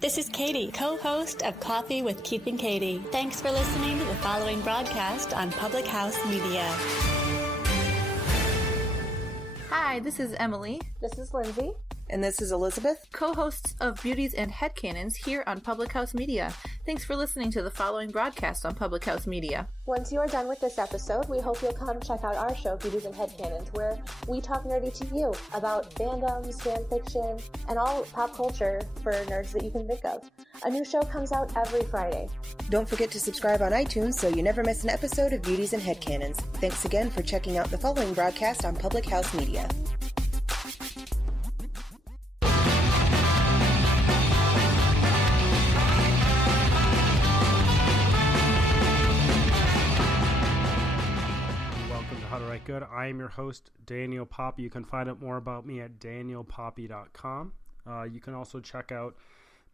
This is Katie, co-host of Coffee with Keith and Katie. Thanks for listening to the following broadcast on Public House Media. Hi, this is Emily. This is Lindsay. And this is Elizabeth, co-hosts of Beauties and Headcanons here on Public House Media. Thanks for listening to the following broadcast on Public House Media. Once you are done with this episode, we hope you'll come check out our show, Beauties and Headcanons, where we talk nerdy to you about fandoms, fan fiction, and all pop culture for nerds that you can think of. A new show comes out every Friday. Don't forget to subscribe on iTunes so you never miss an episode of Beauties and Headcanons. Thanks again for checking out the following broadcast on Public House Media. How to Write Good. I am your host, Daniel Poppy. You can find out more about me at danielpoppy.com. You can also check out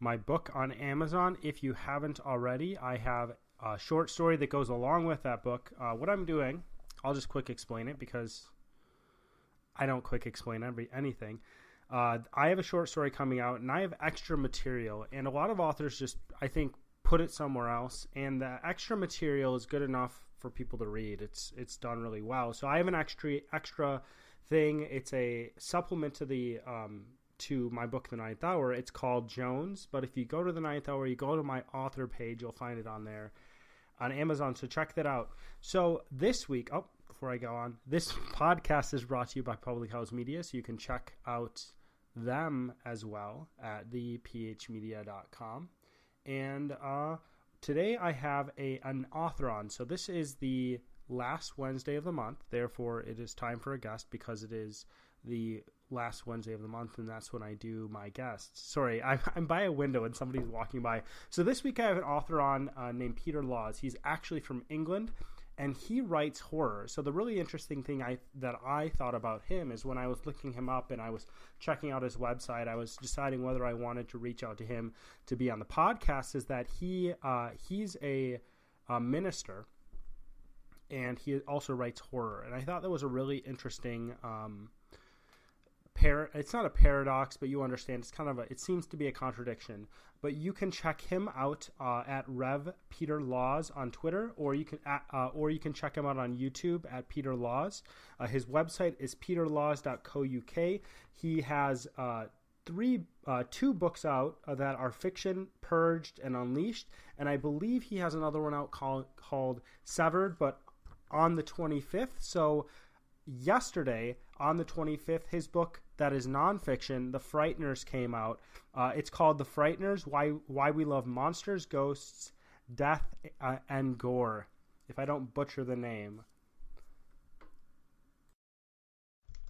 my book on Amazon. If you haven't already, I have a short story that goes along with that book. What I'm doing, I'll just quick explain it because I don't quick explain anything. I have a short story coming out and I have extra material, and a lot of authors just, I think, put it somewhere else, and the extra material is good enough for people to read. It's done really well. So I have an extra thing. It's a supplement to my book, The Ninth Hour. It's called Jones, but if you go to The Ninth Hour, you go to my author page, you'll find it on there on Amazon. So check that out. So this week, before I go on, this podcast is brought to you by Public House Media, so you can check out them as well at thephmedia.com. And today I have an author on. So this is the last Wednesday of the month. Therefore, it is time for a guest because it is the last Wednesday of the month, and that's when I do my guests. Sorry, I'm by a window and somebody's walking by. So this week I have an author on named Peter Laws. He's actually from England, and he writes horror. So the really interesting thing that I thought about him is when I was looking him up and I was checking out his website, I was deciding whether I wanted to reach out to him to be on the podcast, is that he's a minister, and he also writes horror. And I thought that was a really interesting it's not a paradox, but you understand it's kind of it seems to be a contradiction. But you can check him out at Rev Peter Laws on Twitter, or you can check him out on YouTube at Peter Laws. His website is peterlaws.co.uk. He has two books out that are fiction, Purged and Unleashed, and I believe he has another one out called Severed, but on the 25th. So yesterday, on the 25th, his book that is nonfiction, The Frighteners, came out. It's called The Frighteners, Why We Love Monsters, Ghosts, Death, and Gore, if I don't butcher the name.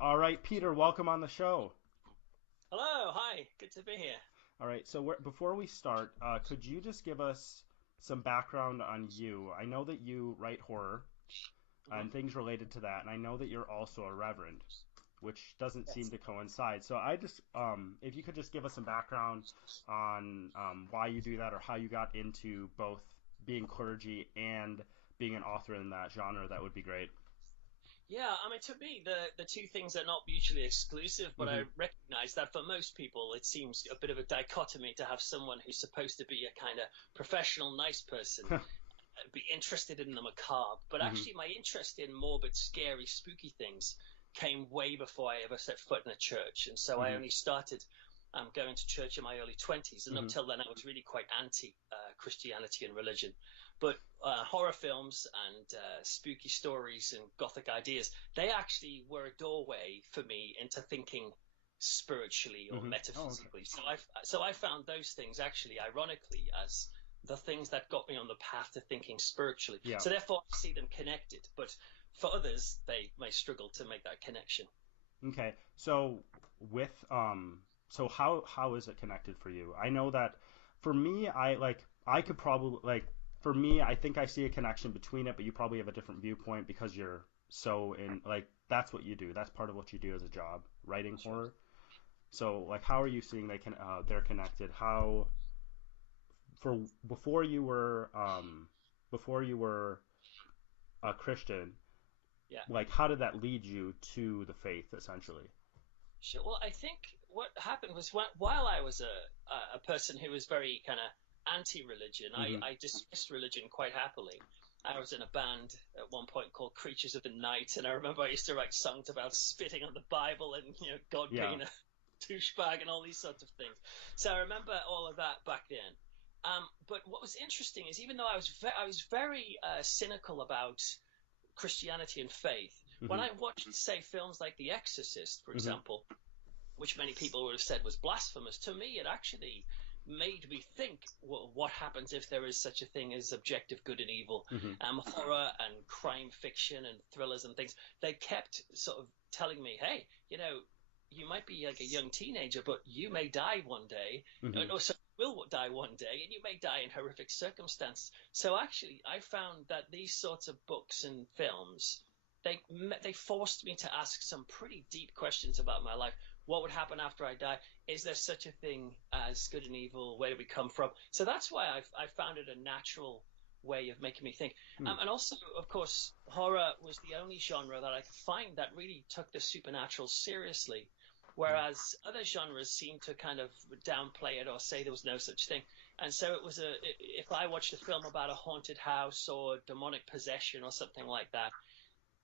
All right, Peter, welcome on the show. Hello, hi, good to be here. All right, so before we start, could you just give us some background on you? I know that you write horror and things related to that, and I know that you're also a reverend, which doesn't seem to coincide. So I just, if you could just give us some background on why you do that, or how you got into both being clergy and being an author in that genre, that would be great. Yeah, I mean, to me, the two things are not mutually exclusive, but I recognize that for most people, it seems a bit of a dichotomy to have someone who's supposed to be a kind of professional, nice person be interested in the macabre. But actually, my interest in morbid, scary, spooky things came way before I ever set foot in a church. And so I only started going to church in my early 20s. And until then, I was really quite anti-Christianity and religion. But horror films and spooky stories and gothic ideas, they actually were a doorway for me into thinking spiritually or metaphysically. So I found those things actually, ironically, as the things that got me on the path to thinking spiritually. Yeah. So therefore, I see them connected. But for others, they may struggle to make that connection. Okay, so with so how is it connected for you? I know that for me, I could probably for me, I think I see a connection between it, but you probably have a different viewpoint because you're so in that's what you do. That's part of what you do as a job, writing horror. So how are you seeing they're connected? How before you were a Christian, how did that lead you to the faith, essentially? Sure. Well, I think what happened was while I was a person who was very kind of anti-religion, I dismissed religion quite happily. I was in a band at one point called Creatures of the Night, and I remember I used to write songs about spitting on the Bible and God being a douchebag and all these sorts of things. So I remember all of that back then. But what was interesting is, even though I was very cynical about Christianity and faith, when I watched, say, films like The Exorcist, for example, which many people would have said was blasphemous, to me it actually made me think, well, what happens if there is such a thing as objective good and evil? Horror and crime fiction and thrillers and things, they kept sort of telling me, hey, you might be like a young teenager, but you may die one day, or so will die one day, and you may die in horrific circumstances. So actually, I found that these sorts of books and films, they forced me to ask some pretty deep questions about my life. What would happen after I die? Is there such a thing as good and evil? Where do we come from? So that's why I found it a natural way of making me think. And also, of course, horror was the only genre that I could find that really took the supernatural seriously, whereas other genres seem to kind of downplay it or say there was no such thing. And so it was if I watched a film about a haunted house or demonic possession or something like that,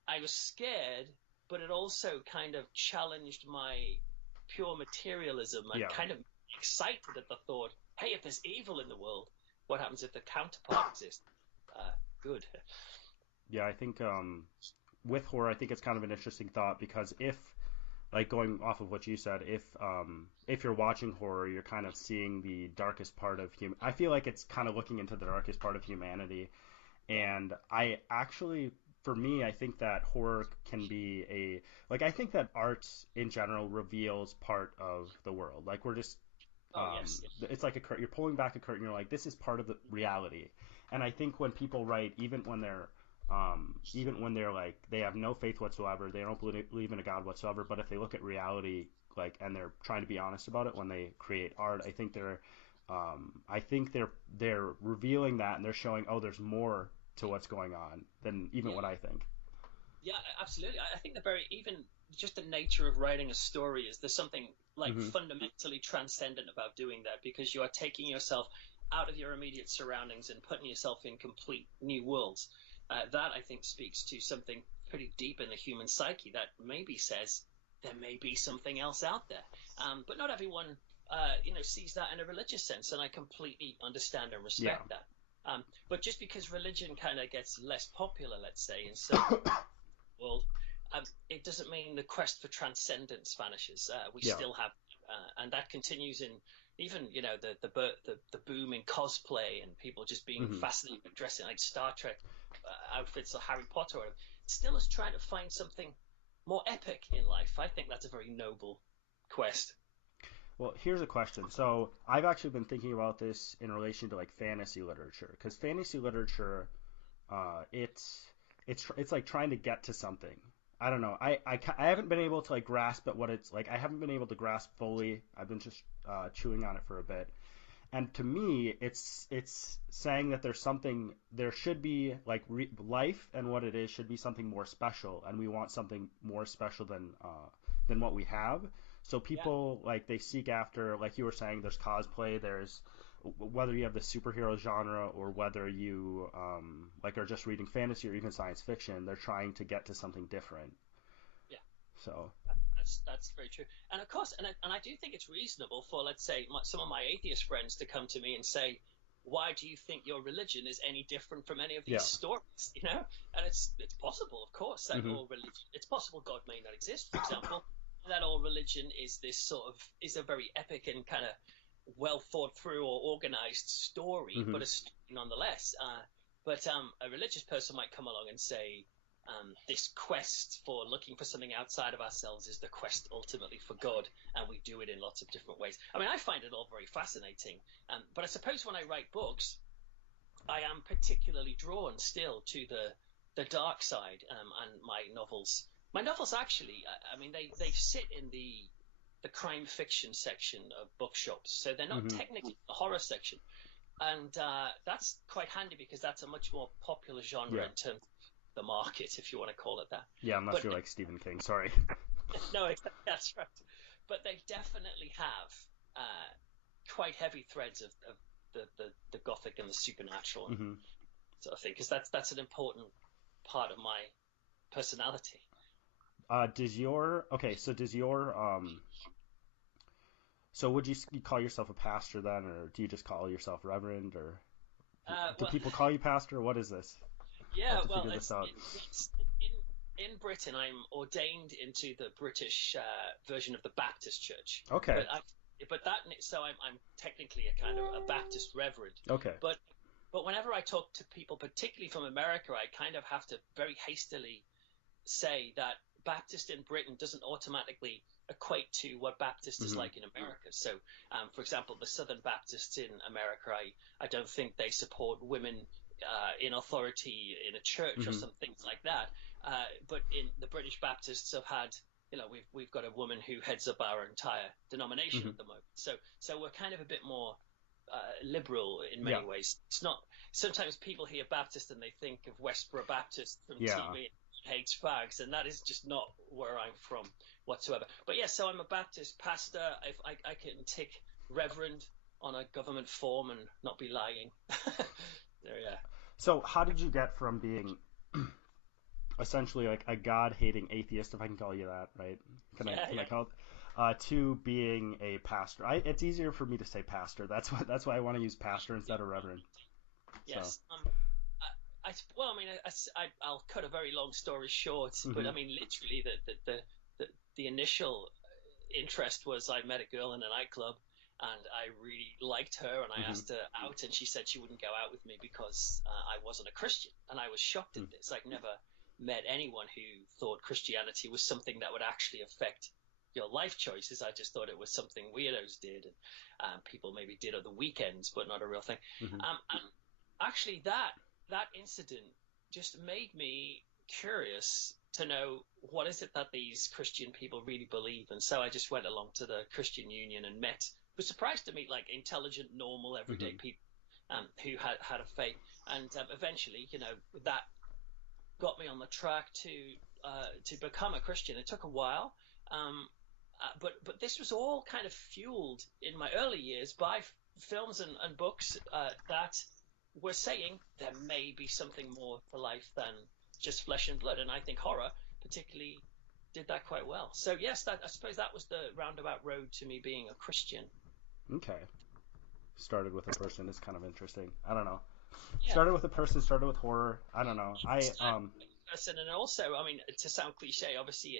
I was scared, but it also kind of challenged my pure materialism and kind of excited at the thought, hey, if there's evil in the world, what happens if the counterpart exists? Good. Yeah, I think with horror, I think it's kind of an interesting thought, because if, like, going off of what you said, if you're watching horror, you're kind of seeing the darkest part of I feel like it's kind of looking into the darkest part of humanity. And I actually, for me, I think that horror can be I think that art in general reveals part of the world. Like, we're just, it's like you're pulling back a curtain. You're like, this is part of the reality. And I think when people write, even when they're like, they have no faith whatsoever, they don't believe in a God whatsoever, but if they look at reality, like, and they're trying to be honest about it when they create art, I think they're revealing that, and they're showing, oh, there's more to what's going on than even what I think. Yeah, absolutely. I think even just the nature of writing a story there's something like fundamentally transcendent about doing that, because you are taking yourself out of your immediate surroundings and putting yourself in complete new worlds. That, I think, speaks to something pretty deep in the human psyche that maybe says there may be something else out there. But not everyone, sees that in a religious sense, and I completely understand and respect that. But just because religion kind of gets less popular, let's say, in some world, it doesn't mean the quest for transcendence vanishes. We still have, and that continues in even, the boom in cosplay and people just being fascinated with dressing like Star Trek outfits or Harry Potter. Still is trying to find something more epic in life. I think that's a very noble quest. Well, here's a question. So I've actually been thinking about this in relation to, like, fantasy literature, because fantasy literature, it's like trying to get to something. I don't know. I haven't been able to, like, grasp at what it's like. I haven't been able to grasp fully. I've been just chewing on it for a bit. And to me, it's saying that there should be, like, life, and what it is should be something more special, and we want something more special than what we have. So people, like, they seek after, like you were saying, there's cosplay, there's, whether you have the superhero genre or whether you, are just reading fantasy or even science fiction, they're trying to get to something different. Yeah. So. That's very true. And of course, and I do think it's reasonable for, let's say, some of my atheist friends to come to me and say, why do you think your religion is any different from any of these stories, And it's possible, of course, that all religion, it's possible God may not exist, for example, that all religion is is a very epic and kind of well thought through or organized story, but a story nonetheless. But a religious person might come along and say, this quest for looking for something outside of ourselves is the quest ultimately for God, and we do it in lots of different ways. I mean, I find it all very fascinating, but I suppose when I write books, I am particularly drawn still to the dark side, and my novels. My novels actually, I mean, they sit in the crime fiction section of bookshops, so they're not technically the horror section, and that's quite handy because that's a much more popular genre in terms of the market, if you want to call it that. Yeah, unless you're like Stephen King. Sorry. No, that's right. but they definitely have quite heavy threads of the gothic and the supernatural sort of thing, because that's an important part of my personality. So would you call yourself a pastor then, or do you just call yourself reverend, or do people call you pastor? What is this? Yeah, well, in Britain, I'm ordained into the British version of the Baptist Church. Okay. So I'm technically a kind of a Baptist reverend. Okay. But whenever I talk to people, particularly from America, I kind of have to very hastily say that Baptist in Britain doesn't automatically equate to what Baptist is like in America. So, for example, the Southern Baptists in America, I don't think they support women in authority in a church or some things like that. But in the British Baptists have had, we've got a woman who heads up our entire denomination at the moment. So we're kind of a bit more liberal in many ways. It's not. Sometimes people hear Baptist and they think of Westboro Baptist from TV. Hates fags, and that is just not where I'm from whatsoever. But yeah, so I'm a Baptist pastor. I can tick reverend on a government form and not be lying. Yeah. So how did you get from being essentially like a God-hating atheist, if I can call you that, right? Can I call it? To being a pastor. It's easier for me to say pastor. That's why I want to use pastor instead of reverend. Yes. So. I'll cut a very long story short, but I mean, literally, the initial interest was I met a girl in a nightclub, and I really liked her, and I asked her out, and she said she wouldn't go out with me because I wasn't a Christian, and I was shocked at this. I'd never met anyone who thought Christianity was something that would actually affect your life choices. I just thought it was something weirdos did, and people maybe did on the weekends, but not a real thing. And actually, that incident just made me curious to know what is it that these Christian people really believe. And so I just went along to the Christian Union and was surprised to meet like intelligent, normal, everyday people who had a faith. And eventually, that got me on the track to become a Christian. It took a while. But this was all kind of fueled in my early years by films and books that were saying there may be something more to life than just flesh and blood. And I think horror particularly did that quite well. So yes, I suppose that was the roundabout road to me being a Christian. Okay. Started with a person is kind of interesting. I don't know. Yeah. Started with a person, started with horror. I don't know. Person, and also, I mean, to sound cliche, obviously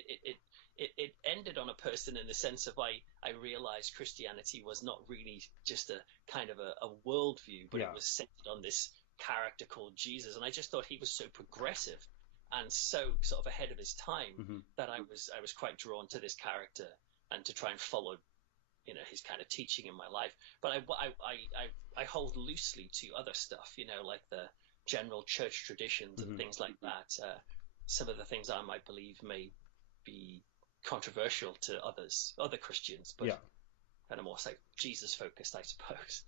it ended on a person in the sense of I realized Christianity was not really just a kind of a worldview, but it was centered on this character called Jesus, and I just thought he was so progressive and so sort of ahead of his time that I was quite drawn to this character and to try and follow his kind of teaching in my life. But I hold loosely to other stuff, like the general church traditions and things like that. Some of the things I might believe may be controversial to other Christians, but kind of more like Jesus focused, I suppose.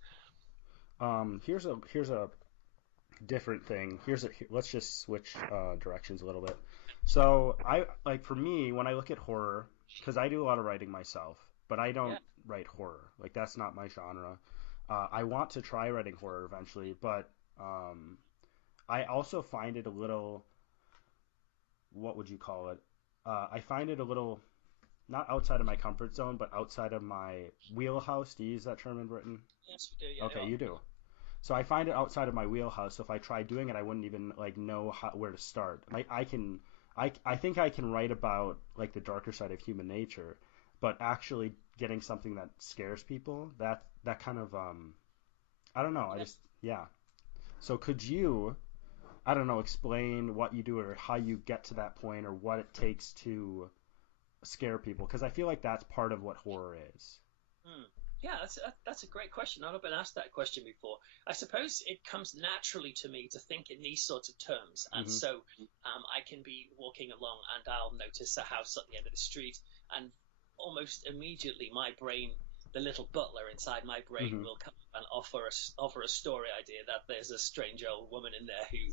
Here's a different thing. Let's just switch directions a little bit. So for me, when I look at horror, because I do a lot of writing myself, but I don't write horror. Like that's not my genre. I want to try writing horror eventually, but I also find it a little, what would you call it? I find it a little, not outside of my comfort zone, but outside of my wheelhouse. Do you use that term in Britain? Yes, we do. Yeah, okay, you do. So I find it outside of my wheelhouse. So if I tried doing it, I wouldn't even know where to start. I think I can write about like the darker side of human nature, but actually getting something that scares people, that kind of I don't know. So could you, I don't know, explain what you do or how you get to that point or what it takes to scare people? Because I feel like that's part of what horror is. Yeah, that's a great question. I've not been asked that question before. I suppose it comes naturally to me to think in these sorts of terms. And so I can be walking along and I'll notice a house at the end of the street, and almost immediately my brain, the little butler inside my brain, will come and offer a story idea that there's a strange old woman in there who,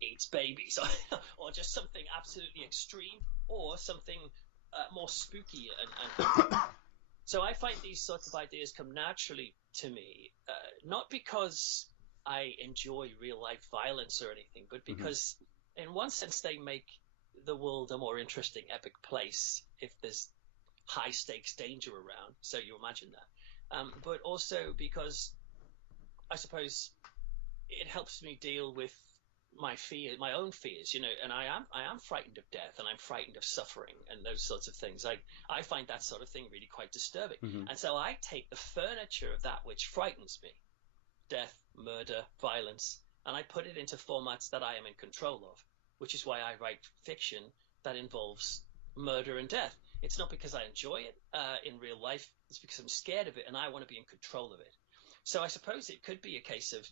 eats babies, or just something absolutely extreme, or something more spooky and so I find these sorts of ideas come naturally to me, not because I enjoy real life violence or anything, but because in one sense they make the world a more interesting, epic place if there's high stakes danger around. So you imagine that. But also because I suppose it helps me deal with my own fears, and I am frightened of death, and I'm frightened of suffering and those sorts of things. I find that sort of thing really quite disturbing. And so I take the furniture of that which frightens me, death, murder, violence, and I put it into formats that I am in control of, which is why I write fiction that involves murder and death. It's not because I enjoy it in real life. It's because I'm scared of it and I want to be in control of it. So I suppose it could be a case of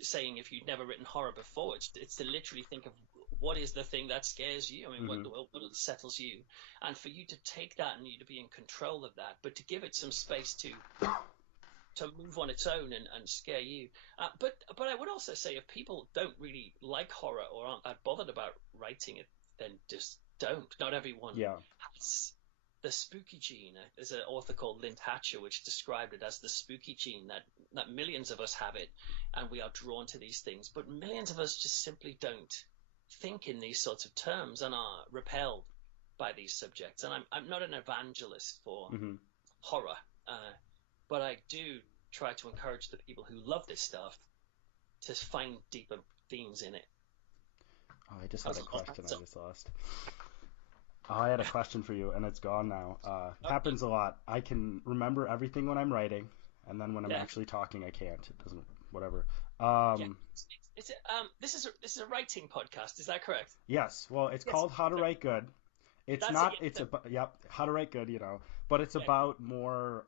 saying, if you've never written horror before, it's to literally think of what is the thing that scares you. I mean, what settles you, and for you to take that and you to be in control of that, but to give it some space to move on its own and scare you. But I would also say, if people don't really like horror or aren't that bothered about writing it, then just don't. Not everyone has the spooky gene. There's an author called Lind Hatcher which described it as the spooky gene, that millions of us have it and we are drawn to these things, but millions of us just simply don't think in these sorts of terms and are repelled by these subjects. And I'm not an evangelist for horror, but I do try to encourage the people who love this stuff to find deeper themes in it. Oh, I just had a question I just lost. Oh, I had a question for you, and it's gone now. Happens a lot. I can remember everything when I'm writing, and then when I'm actually talking, I can't. It doesn't. Whatever. This is a writing podcast. Is that correct? Yes. Well, it's called How to Write Good. It's not. It's about How to Write Good. But it's about more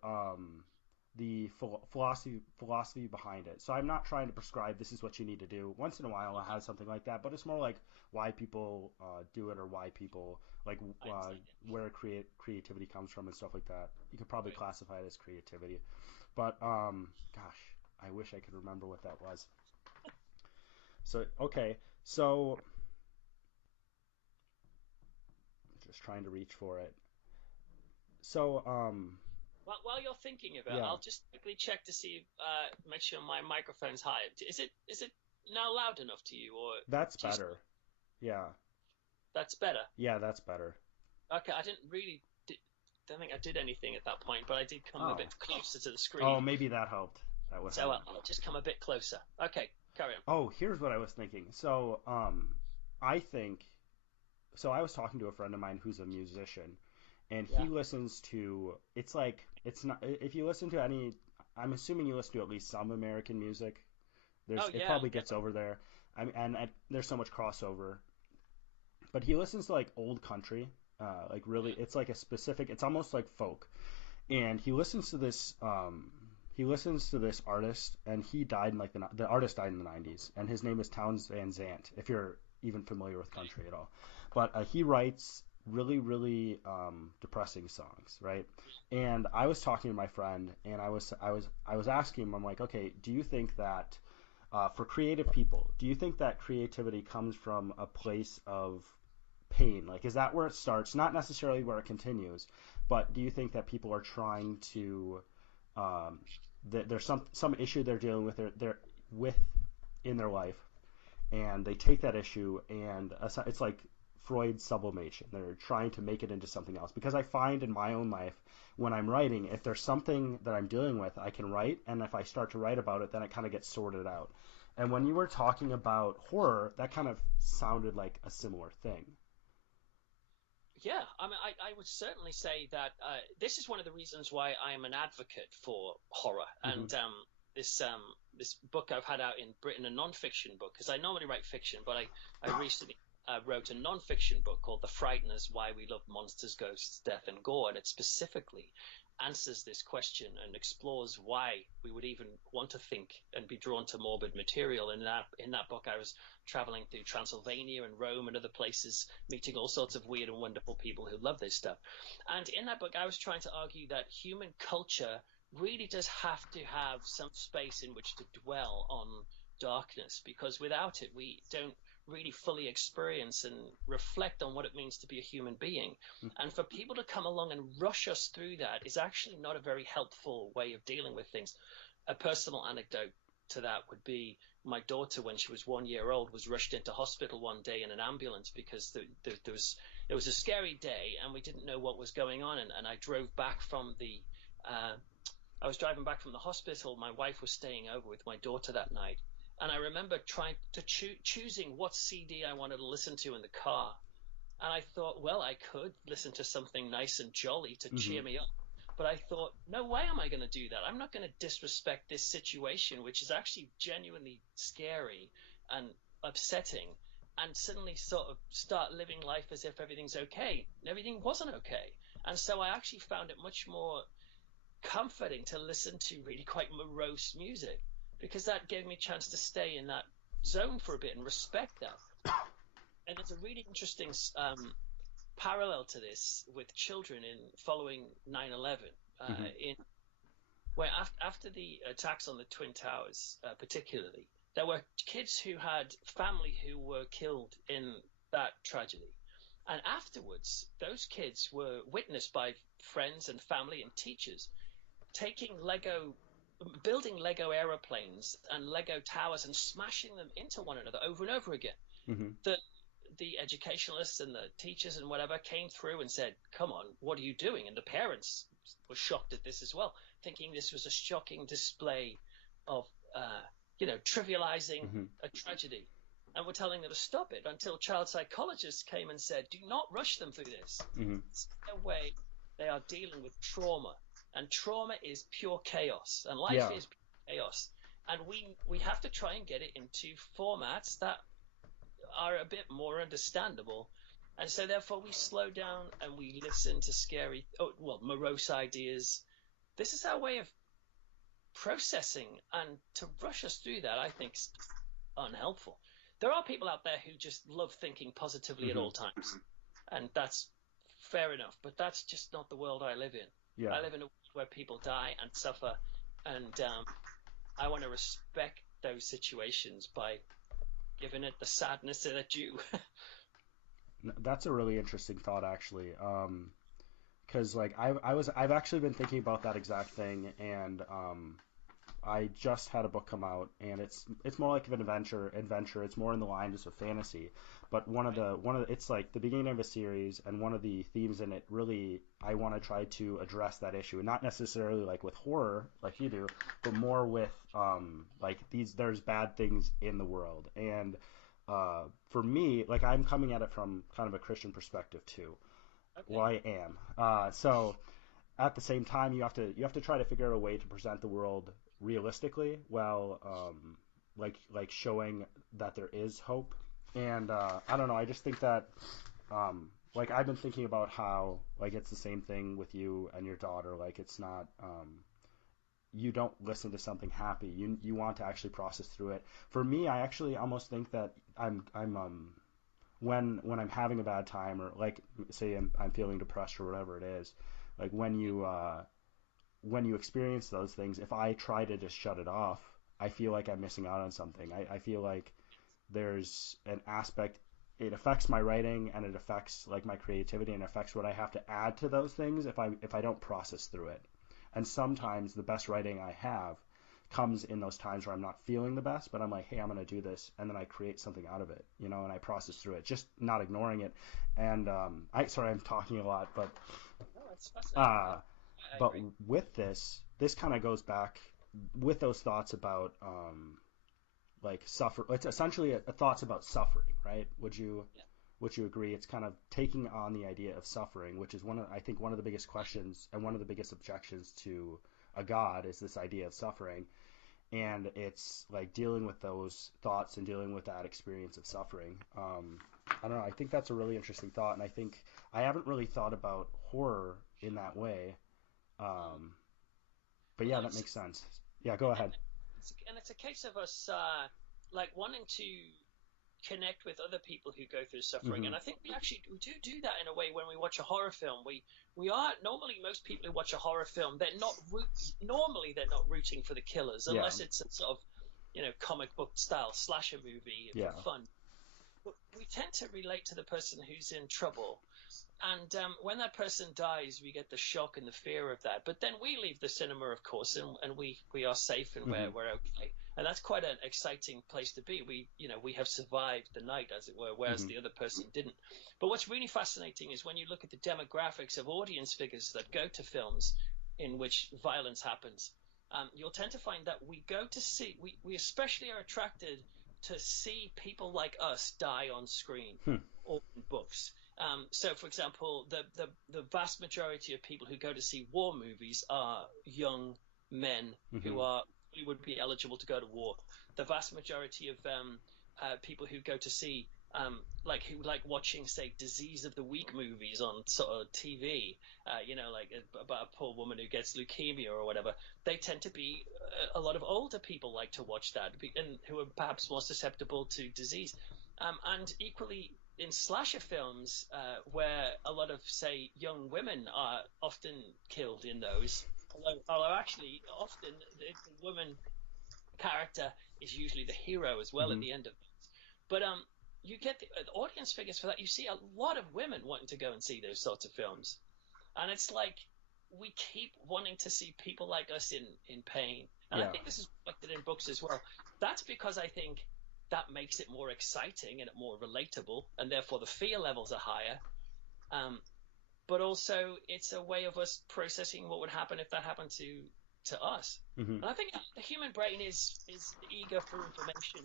the philosophy behind it. So I'm not trying to prescribe this is what you need to do. Once in a while, I have something like that, but it's more like why people do it, or why people where creativity comes from and stuff like that. You could probably classify it as creativity, but gosh, I wish I could remember what that was. So just trying to reach for it. So while you're thinking of it, I'll just quickly check to see, make sure my microphone's high. Is it now loud enough to you, or that's better? Yeah. That's better. Yeah, that's better. Okay, I don't think I did anything at that point, but I did come a bit closer to the screen. Oh, maybe that helped. So I'll just come a bit closer. Okay, carry on. Oh, here's what I was thinking. So, I was talking to a friend of mine who's a musician, and he listens to, it's not, if you listen to any, I'm assuming you listen to at least some American music. It probably gets over there. And there's so much crossover. But he listens to like old country, really, it's like a specific, it's almost like folk. And he listens to this artist, and he died in the artist died in the 90s, and his name is Townes Van Zandt, if you're even familiar with country at all. But he writes really, really depressing songs, right? And I was talking to my friend, and I was asking him, I'm like, okay, do you think that for creative people, do you think that creativity comes from a place of pain? Like, is that where it starts? Not necessarily where it continues, but do you think that people are trying to there's some issue they're dealing with in their life, and they take that issue and it's like Freud's sublimation. They're trying to make it into something else. Because I find in my own life, when I'm writing, if there's something that I'm dealing with, I can write, and if I start to write about it, then it kind of gets sorted out. And when you were talking about horror, that kind of sounded like a similar thing. Yeah, I mean, I would certainly say that this is one of the reasons why I am an advocate for horror. And this book I've had out in Britain, a non-fiction book, because I normally write fiction, but I recently wrote a non-fiction book called The Frighteners: Why We Love Monsters, Ghosts, Death and Gore, and it specifically answers this question and explores why we would even want to think and be drawn to morbid material. In that book, I was traveling through Transylvania and Rome and other places, meeting all sorts of weird and wonderful people who love this stuff. And in that book, I was trying to argue that human culture really does have to have some space in which to dwell on darkness, because without it, we don't really fully experience and reflect on what it means to be a human being. And for people to come along and rush us through that is actually not a very helpful way of dealing with things. A personal anecdote to that would be my daughter, when she was 1 year old, was rushed into hospital one day in an ambulance because it was a scary day and we didn't know what was going on. And I drove back from I was driving back from the hospital. My wife was staying over with my daughter that night. And I remember trying to choosing what CD I wanted to listen to in the car. And I thought, well, I could listen to something nice and jolly to cheer me up. But I thought, no way am I going to do that. I'm not going to disrespect this situation, which is actually genuinely scary and upsetting, and suddenly sort of start living life as if everything's okay. And everything wasn't okay. And so I actually found it much more comforting to listen to really quite morose music, because that gave me a chance to stay in that zone for a bit and respect that. And there's a really interesting parallel to this with children in following 9/11, where after the attacks on the Twin Towers, particularly, there were kids who had family who were killed in that tragedy. And afterwards, those kids were witnessed by friends and family and teachers building Lego aeroplanes and Lego towers and smashing them into one another over and over again. The educationalists and the teachers and whatever came through and said, come on, what are you doing? And the parents were shocked at this as well, thinking this was a shocking display of, trivializing a tragedy. And we're telling them to stop it, until child psychologists came and said, do not rush them through this. It's their way they are dealing with trauma. And trauma is pure chaos, and life is pure chaos. And we have to try and get it into formats that are a bit more understandable. And so therefore we slow down and we listen to morose ideas. This is our way of processing, and to rush us through that, I think, is unhelpful. There are people out there who just love thinking positively at all times, and that's fair enough, but that's just not the world I live in. I live in a world where people die and suffer, and I want to respect those situations by giving it the sadness that it's due. That's a really interesting thought, actually, because I've actually been thinking about that exact thing, and I just had a book come out, and it's more like an adventure. It's more in the line just of fantasy, but it's like the beginning of a series, and one of the themes in it, really, I want to try to address that issue, and not necessarily like with horror like you do, but more with there's bad things in the world. And for me, like, I'm coming at it from kind of a Christian perspective too. Okay. Well, I am. So at the same time, you have to try to figure out a way to present the world realistically, while like showing that there is hope. And I don't know, I just think that I've been thinking about how, like, it's the same thing with you and your daughter. Like, it's not you don't listen to something happy, you want to actually process through it. For me, I actually almost think that I'm when I'm having a bad time, or like say I'm feeling depressed or whatever it is, like when you experience those things, if I try to just shut it off, I feel like I'm missing out on something. I feel like there's an aspect, it affects my writing, and it affects like my creativity, and affects what I have to add to those things if I don't process through it. And sometimes the best writing I have comes in those times where I'm not feeling the best, but I'm like, hey, I'm going to do this, and then I create something out of it, and I process through it, just not ignoring it. And sorry, I'm talking a lot, but but with this kind of goes back with those thoughts about suffer. It's essentially thoughts about suffering, right? Would you agree? It's kind of taking on the idea of suffering, which is I think one of the biggest questions and one of the biggest objections to a God is this idea of suffering. And it's like dealing with those thoughts and dealing with that experience of suffering. I don't know. I think that's a really interesting thought, and I think I haven't really thought about horror in that way. But yeah, that makes sense. Yeah, go ahead. And it's a case of us wanting to connect with other people who go through suffering. And I think we do that in a way when we watch a horror film. We are normally, most people who watch a horror film, they're not rooting for the killers, unless it's a sort of comic book style slasher movie for fun. we tend to relate to the person who's in trouble. And when that person dies, we get the shock and the fear of that. But then we leave the cinema, of course, and we are safe and we're okay. And that's quite an exciting place to be. We have survived the night, as it were, whereas the other person didn't. But what's really fascinating is when you look at the demographics of audience figures that go to films in which violence happens, you'll tend to find that we go to see, we especially are attracted to see people like us die on screen or in books. So, for example, the vast majority of people who go to see war movies are young men who would be eligible to go to war. The vast majority of people who go to see who like watching, say, Disease of the Week movies on sort of TV, like about a poor woman who gets leukemia or whatever, they tend to be a lot of older people like to watch that and who are perhaps more susceptible to disease. And equally in slasher films, where a lot of, say, young women are often killed in those, although actually often the woman character is usually the hero as well at the end of it. But you get the audience figures for that. You see a lot of women wanting to go and see those sorts of films. And it's like we keep wanting to see people like us in pain. And I think this is reflected in books as well. That's because I think that makes it more exciting and more relatable, and therefore the fear levels are higher. But also it's a way of us processing what would happen if that happened to us. And I think the human brain is eager for information.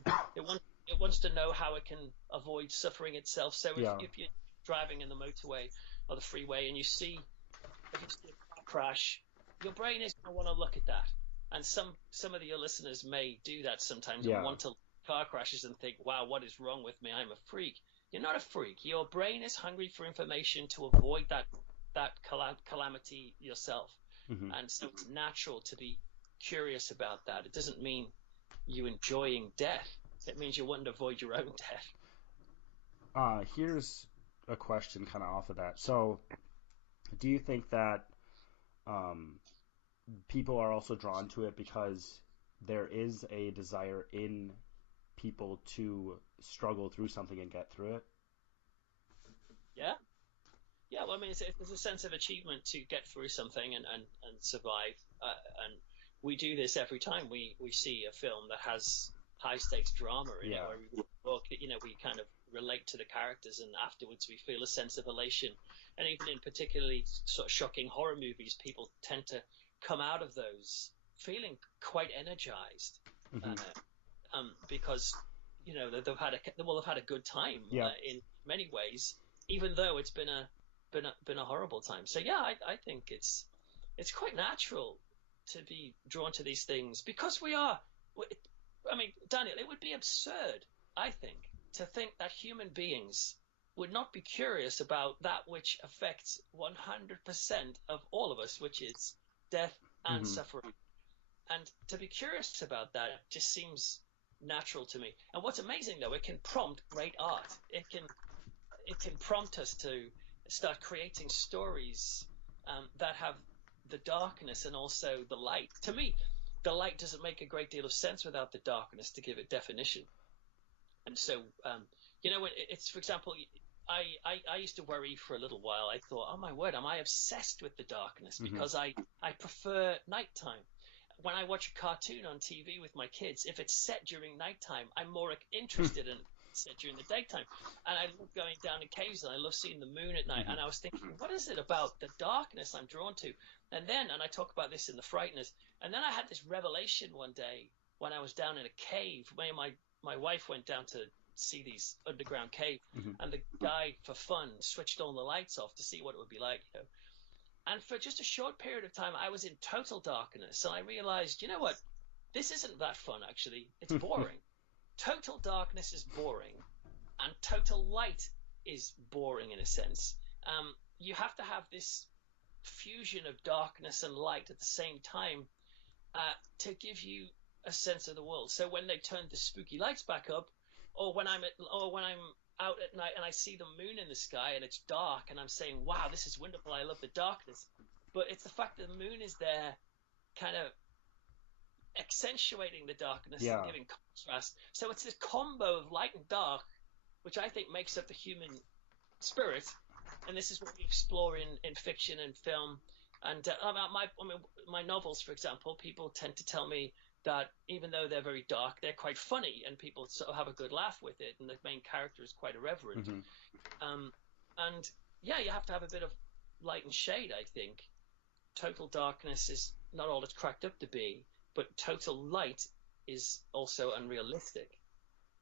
It wants to know how it can avoid suffering itself. So if you're driving in the motorway or the freeway and if you see a car crash, your brain is going to want to look at that. And some of your listeners may do that sometimes and want to car crashes and think, wow, what is wrong with me? I'm a freak. You're not a freak. Your brain is hungry for information to avoid that calamity yourself. And so it's natural to be curious about that. It doesn't mean you enjoying death. It means you want to avoid your own death. Here's a question kind of off of that. So do you think that people are also drawn to it because there is a desire in people to struggle through something and get through it? Yeah, well, I mean, there's a sense of achievement to get through something and survive. And we do this every time we see a film that has high-stakes drama in it, where we kind of relate to the characters, and afterwards we feel a sense of elation. And even in particularly sort of shocking horror movies, people tend to come out of those feeling quite energized because they've had a good time in many ways, even though it's been a horrible time. So I think it's quite natural to be drawn to these things because we are. I mean, Daniel, it would be absurd, I think, to think that human beings would not be curious about that which affects 100% of all of us, which is death and suffering. And to be curious about that just seems natural to me. And what's amazing, though, it can prompt great art. It can prompt us to start creating stories that have the darkness and also the light. To me, the light doesn't make a great deal of sense without the darkness to give it definition. And so, it's, for example, I used to worry for a little while. I thought, oh my word, am I obsessed with the darkness? Because I prefer nighttime. When I watch a cartoon on TV with my kids, if it's set during nighttime, I'm more interested in set during the daytime. And I love going down in caves and I love seeing the moon at night. And I was thinking, what is it about the darkness I'm drawn to? And I talk about this in The Frighteners, and then I had this revelation one day when I was down in a cave. My wife went down to see these underground cave, and the guy, for fun, switched all the lights off to see what it would be like. And for just a short period of time, I was in total darkness, and I realized, you know what? This isn't that fun, actually. It's boring. Total darkness is boring, and total light is boring in a sense. You have to have this fusion of darkness and light at the same time to give you a sense of the world. So when they turn the spooky lights back up, or when I'm out at night and I see the moon in the sky and it's dark and I'm saying, wow, this is wonderful, I love the darkness. But it's the fact that the moon is there kind of accentuating the darkness and giving contrast. So it's this combo of light and dark which I think makes up the human spirit. And this is what we explore in fiction and film. And my novels, for example, people tend to tell me that even though they're very dark, they're quite funny, and people sort of have a good laugh with it. And the main character is quite irreverent. And yeah, you have to have a bit of light and shade, I think. Total darkness is not all it's cracked up to be, but total light is also unrealistic.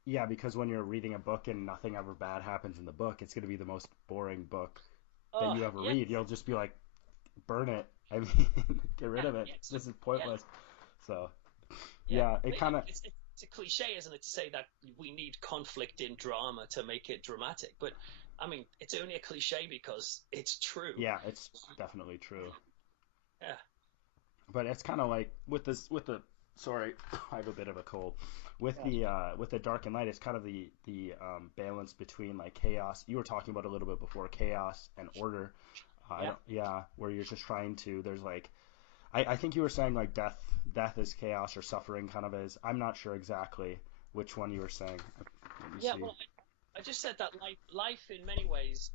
Yeah, because when you're reading a book and nothing ever bad happens in the book, it's going to be the most boring book that you ever read. You'll just be like, burn it. I mean, get rid of it. This is pointless. So, it kind of... It's a cliche, isn't it, to say that we need conflict in drama to make it dramatic. But, I mean, it's only a cliche because it's true. Yeah, it's definitely true. Yeah. But it's kind of like with the sorry, I have a bit of a cold. With the dark and light, it's kind of the balance between like chaos. You were talking about a little bit before, chaos and order. Where you're just trying to. There's like, I think you were saying like death is chaos, or suffering kind of is. I'm not sure exactly which one you were saying. Well, I just said that life in many ways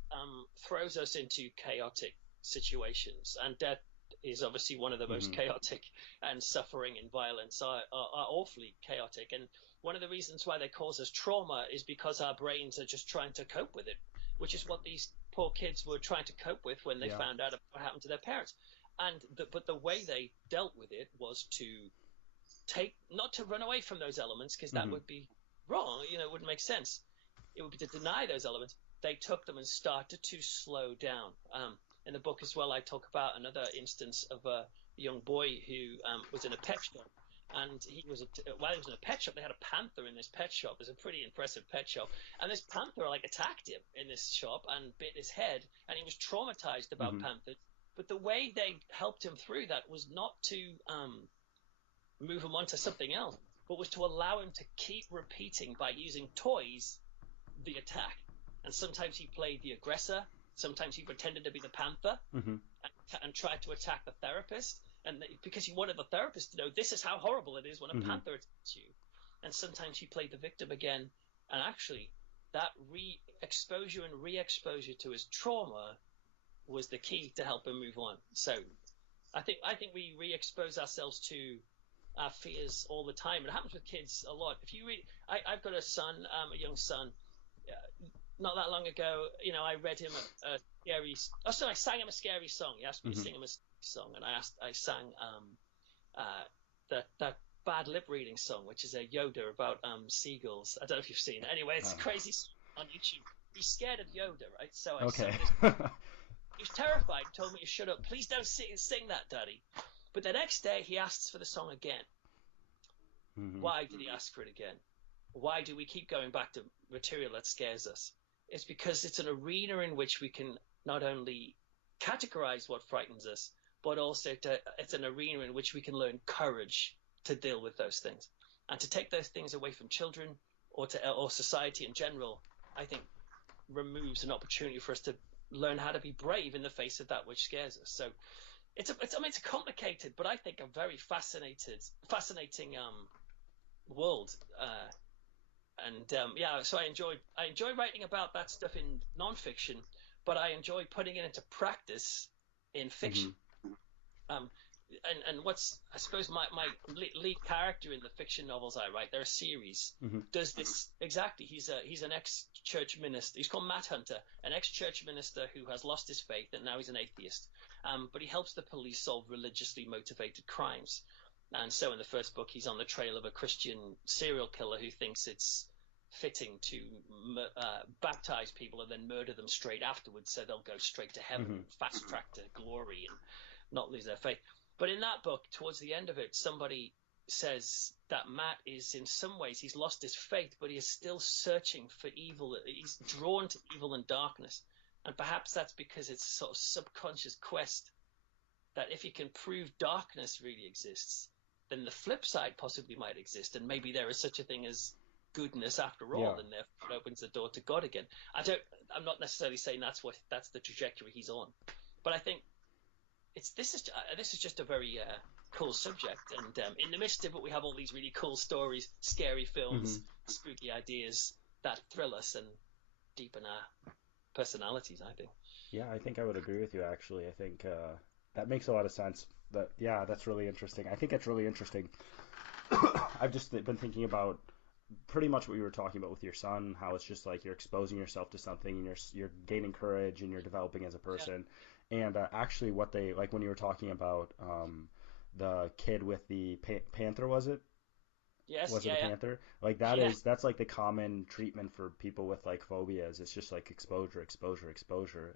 throws us into chaotic situations, and death is obviously one of the most chaotic, and suffering and violence are awfully chaotic. And one of the reasons why they cause us trauma is because our brains are just trying to cope with it, which is what these poor kids were trying to cope with when they found out what happened to their parents. But the way they dealt with it was to not to run away from those elements, because that would be wrong. It wouldn't make sense. It would be to deny those elements. They took them and started to slow down. In the book as well, I talk about another instance of a young boy who was in a pet shop, and while he was in a pet shop, they had a panther in this pet shop. It was a pretty impressive pet shop, and this panther attacked him in this shop and bit his head, and he was traumatized about panthers. But the way they helped him through that was not to move him on to something else, but was to allow him to keep repeating by using toys the attack. And sometimes he played the aggressor. Sometimes he pretended to be the panther and tried to attack the therapist, and because he wanted the therapist to know this is how horrible it is when a panther attacks you. And sometimes he played the victim again, and actually that exposure and re-exposure to his trauma was the key to help him move on. So I think we re-expose ourselves to our fears all the time. It happens with kids a lot. If you read, I've got a son, a young son. Not that long ago, I read him I sang him a scary song. He asked me to sing him a scary song, and I sang that bad lip reading song, which is a Yoda about seagulls. I don't know if you've seen it. Anyway, it's a crazy song on YouTube. He's scared of Yoda, right? So I sang this. He was terrified. Told me to shut up. Please don't sing that, Daddy. But the next day, he asks for the song again. Why did he ask for it again? Why do we keep going back to material that scares us? It's because it's an arena in which we can not only categorize what frightens us, but also it's an arena in which we can learn courage to deal with those things. And to take those things away from children or society in general, I think removes an opportunity for us to learn how to be brave in the face of that which scares us. So it's a complicated, but I think a very fascinating world. So I enjoy writing about that stuff in nonfiction, but I enjoy putting it into practice in fiction. And what's, I suppose, my lead character in the fiction novels I write, they're a series, does this exactly. He's an ex-church minister. He's called Matt Hunter, an ex-church minister who has lost his faith, and now he's an atheist. But he helps the police solve religiously motivated crimes. And so in the first book, he's on the trail of a Christian serial killer who thinks it's fitting to baptize people and then murder them straight afterwards, so they'll go straight to heaven, fast track to glory, and not lose their faith. But in that book, towards the end of it, somebody says that Matt is, in some ways, he's lost his faith, but he is still searching for evil. He's drawn to evil and darkness. And perhaps that's because it's a sort of subconscious quest that if you can prove darkness really exists, then the flip side possibly might exist, and maybe there is such a thing as goodness after all, and therefore it opens the door to God again. I'm not necessarily saying that's the trajectory he's on, but I think this is just a very cool subject, and in the midst of it, we have all these really cool stories, scary films, spooky ideas that thrill us, and deepen our personalities, I think. Yeah, I think I would agree with you, actually. I think that makes a lot of sense. That's really interesting. I think that's really interesting. I've just been thinking about pretty much what you were talking about with your son, how it's just like you're exposing yourself to something and you're gaining courage and you're developing as a person. Yeah. And actually what they, like when you were talking about the kid with the panther, was it? Yes, Was it a panther? Like that's like the common treatment for people with like phobias. It's just like exposure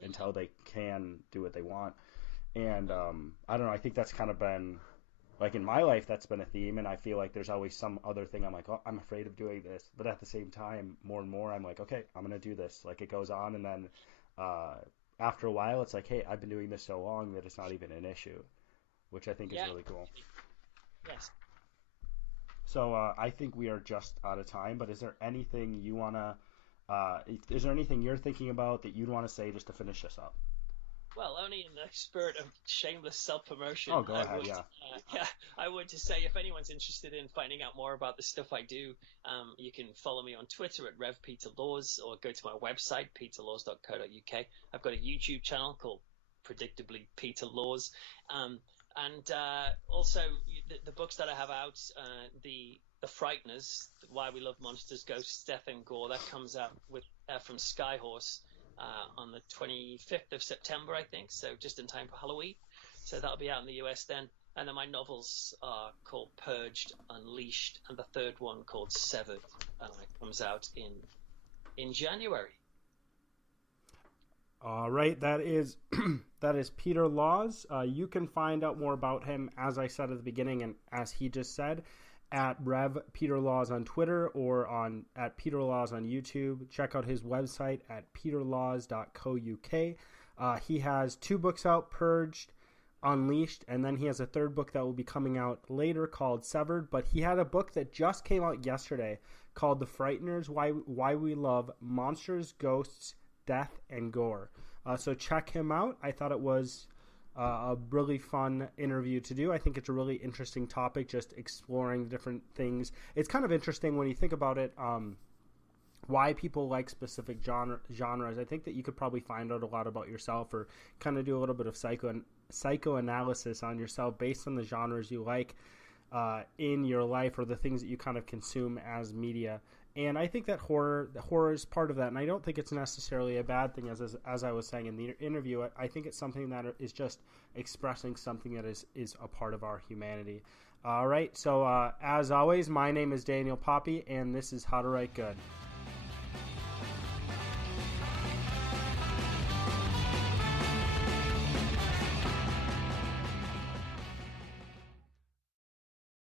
until they can do what they want. And I don't know, I think that's kind of been like in my life, that's been a theme, and I feel like there's always some other thing I'm like, oh, I'm afraid of doing this. But at the same time, more and more, I'm like, okay, I'm going to do this. Like it goes on, and then after a while, it's like, hey, I've been doing this so long that it's not even an issue, which I think is really cool. Yes. So I think we are just out of time, but is there anything you want to, is there anything you're thinking about that you'd want to say just to finish this up? Well, only in the spirit of shameless self-promotion. Oh, go ahead, yeah. I would to say if anyone's interested in finding out more about the stuff I do, you can follow me on Twitter at RevPeterLaws or go to my website, peterlaws.co.uk. I've got a YouTube channel called Predictably Peter Laws. And also the books that I have out, the Frighteners, Why We Love Monsters, Ghosts, Death and Gore, that comes out from Skyhorse on the 25th of September, I think, so just in time for Halloween. So that'll be out in the US then. And then my novels are called Purged, Unleashed, and the third one called Severed, and it comes out in January. All right, that is Peter Laws. You can find out more about him, as I said at the beginning, and as he just said, at Rev Peter Laws on Twitter or at Peter Laws on YouTube. Check out his website at peterlaws.co.uk. He has 2 books out, Purged, Unleashed, and then he has a third book that will be coming out later called Severed. But he had a book that just came out yesterday called The Frighteners, Why We Love Monsters, Ghosts, Death, and Gore. So check him out. I thought it was a really fun interview to do. I think it's a really interesting topic, just exploring different things. It's kind of interesting when you think about it, why people like specific genres. I think that you could probably find out a lot about yourself or kind of do a little bit of psychoanalysis on yourself based on the genres you like in your life or the things that you kind of consume as media. And I think that horror is part of that, and I don't think it's necessarily a bad thing, as I was saying in the interview. I think it's something that is just expressing something that is a part of our humanity. All right, so as always, my name is Daniel Poppy, and this is How to Write Good.